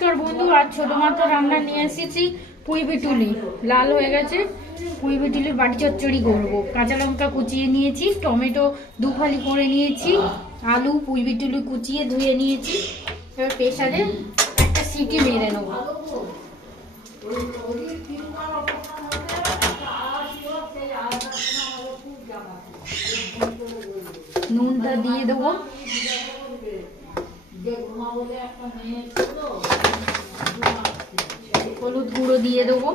নমস্কার বন্ধু, আজ ছোট মাথা রান্না নিয়ে এসেছি। পুঁই বিটুলি লাল হয়ে গেছে, পুঁই বিটুলির বাটি চচ্চড়ি করবো। কাঁচা লঙ্কা কুচিয়ে নিয়েছি, টমেটো দু ফালি করে নিয়েছি, আলু পুঁই বিটুলি কুচিয়ে ধুয়ে নিয়েছি। এবার প্রেসারে একটা সিটি মেরে নেবো। নুনটা দিয়ে দেবো, হলুদ গুঁড়ো দিয়ে দেবো,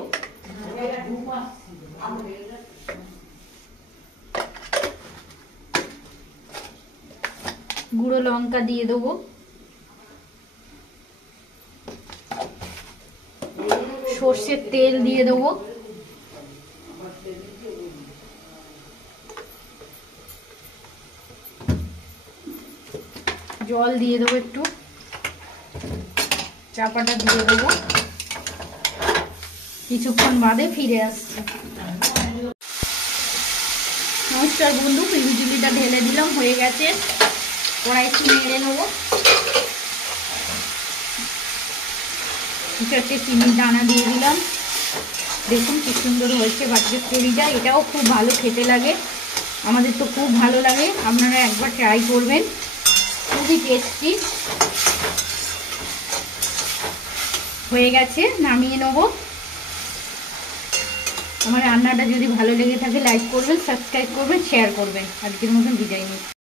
গুঁড়ো লঙ্কা দিয়ে দেবো, সর্ষের তেল দিয়ে দেবো, জল দিয়ে দেবো, একটু চাপাটা দিয়ে দেবো। কিছুক্ষণ বাদে ফিরে আসছে। নমস্কার বন্ধু, পুঁই বিটুলিটা ঢেলে দিলাম, হয়ে গেছে। কড়াইতে নেড়ে নেবো। চারটে চিনির দানা দিয়ে দিলাম। দেখুন কি সুন্দর হয়েছে বাটি চচ্চড়িটা। এটাও খুব ভালো খেতে লাগে, আমাদের তো খুব ভালো লাগে। আপনারা একবার ট্রাই করবেন, খুবই টেস্টি। হয়ে গেছে, নামিয়ে নেবো। আমার রান্নাটা যদি ভালো লেগে থাকে লাইক করবেন, সাবস্ক্রাইব করবেন, শেয়ার করবেন। আজকের মতন বিদায় নিই।